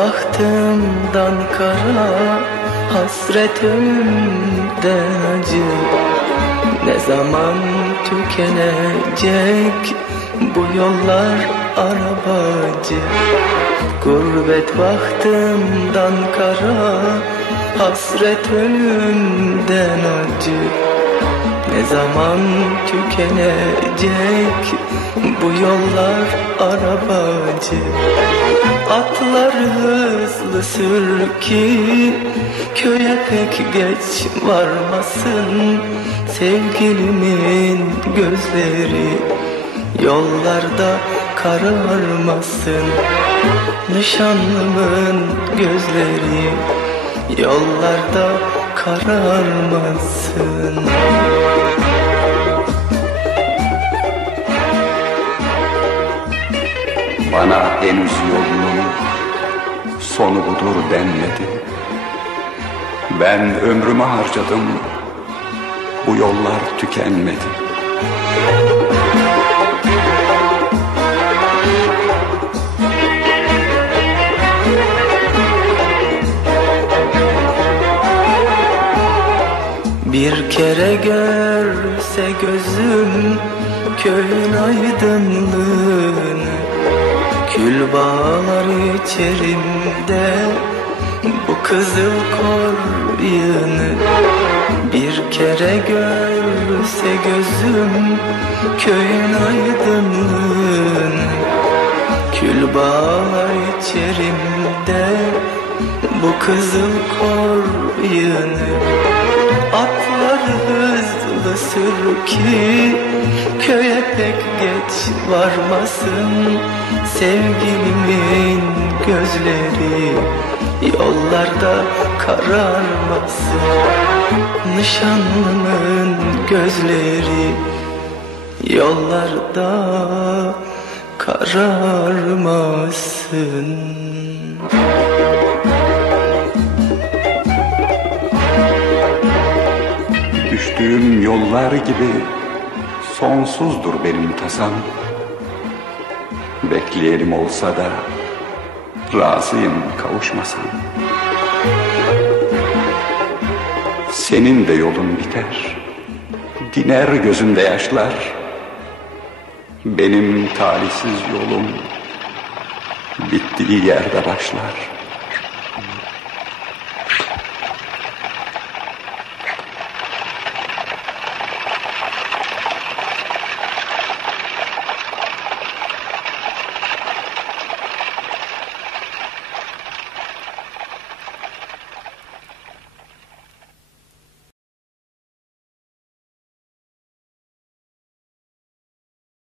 bahtımdan kara Hasret ölümden acı. Ne zaman tükenecek Bu yollar arabacı? Gurbet bahtımdan kara Hasret ölümden acı. Ne zaman tükenecek Bu yollar arabacı. Atlar hızlı sür ki Köye pek geç varmasın Sevgilimin gözleri. Yollarda kararmasın Nişanlımın gözleri. Yollarda kararmasın Bana henüz yolunun sonu budur denmedi. Ben ömrümü harcadım, bu yollar tükenmedi. Bir kere görse gözüm köyün aydınlığını Kül bağlar içerimde bu kızıl koryını Bir kere görse gözüm köyün aydınlığını. Kül bağlar içerimde bu kızıl koryını Atlar hızlı sür ki Köye pek geç varmasın. Sevgilimin gözleri Yollarda kararmasın. Nişanlımın gözleri Yollarda kararmasın Düştüğüm yollar gibi sonsuzdur benim tasam. Bekleyelim olsa da razıyım kavuşmasam. Senin de yolun biter, diner gözünde yaşlar. Benim talihsiz yolum bittiği yerde başlar.